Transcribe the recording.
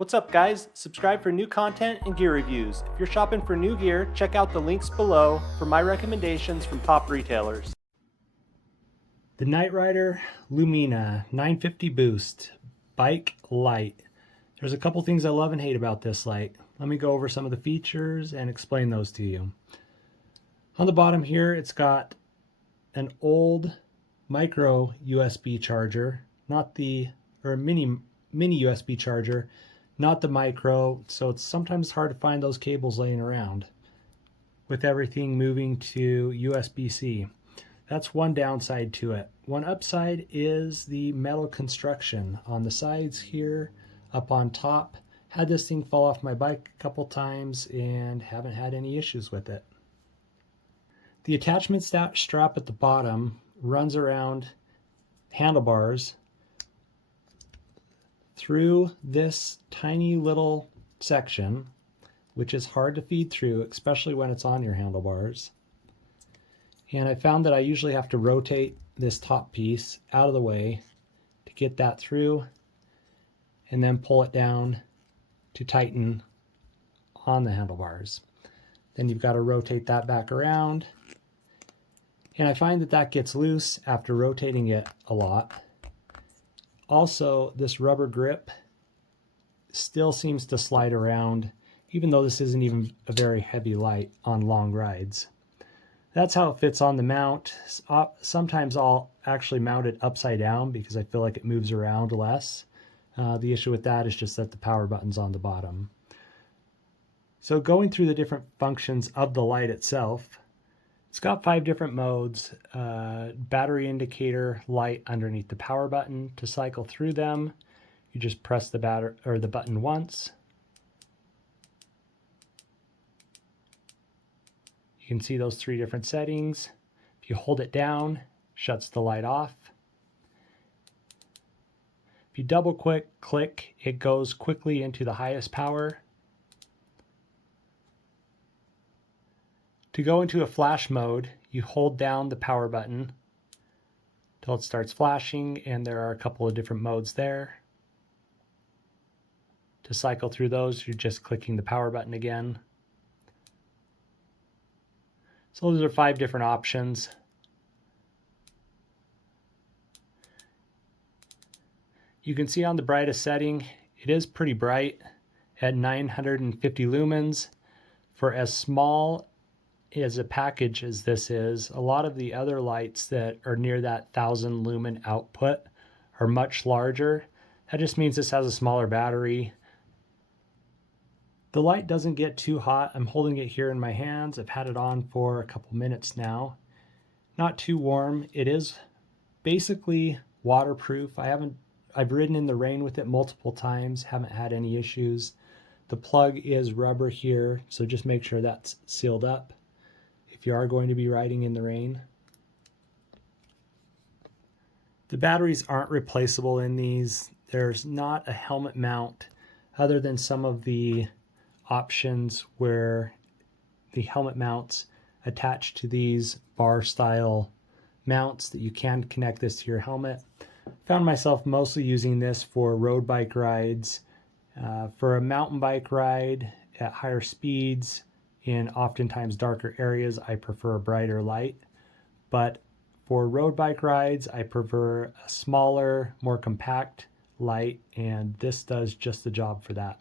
What's up guys? Subscribe for new content and gear reviews. If you're shopping for new gear, check out the links below for my recommendations from top retailers. The NiteRider Lumina 950 Boost Bike Light. There's a couple things I love and hate about this light. Let me go over some of the features and explain those to you. On the bottom here, it's got an old micro USB charger, not the, or mini USB charger, not the micro, so it's sometimes hard to find those cables laying around with everything moving to USB-C. That's one downside to it. One upside is the metal construction on the sides here, up on top. Had this thing fall off my bike a couple times and haven't had any issues with it. The attachment strap at the bottom runs around handlebars through this tiny little section, which is hard to feed through, especially when it's on your handlebars. And I found that I usually have to rotate this top piece out of the way to get that through and then pull it down to tighten on the handlebars. Then you've got to rotate that back around. And I find that that gets loose after rotating it a lot. Also, this rubber grip still seems to slide around, even though this isn't even a very heavy light on long rides. That's how it fits on the mount. Sometimes I'll actually mount it upside down because I feel like it moves around less. The issue with that is just that the power button's on the bottom. So going through the different functions of the light itself, it's got 5 different modes. Battery indicator light underneath the power button. To cycle through them, you just press the button once. You can see those 3 different settings. If you hold it down, shuts the light off. If you double click, it goes quickly into the highest power. To go into a flash mode, you hold down the power button till it starts flashing, and there are a couple of different modes there. To cycle through those, you're just clicking the power button again. So those are 5 different options. You can see on the brightest setting, it is pretty bright at 950 lumens. For as small as a package as this is, a lot of the other lights that are near that 1000 lumen output are much larger. That just means this has a smaller battery. The light doesn't get too hot. I'm holding it here in my hands. I've had it on for a couple minutes now. Not too warm. It is basically waterproof. I've ridden in the rain with it multiple times, haven't had any issues. The plug is rubber here, so just make sure that's sealed up if you are going to be riding in the rain. The batteries aren't replaceable in these. There's not a helmet mount other than some of the options where the helmet mounts attach to these bar style mounts that you can connect this to your helmet. Found myself mostly using this for road bike rides. For a mountain bike ride at higher speeds in oftentimes darker areas, I prefer a brighter light. But for road bike rides, I prefer a smaller, more compact light, and this does just the job for that.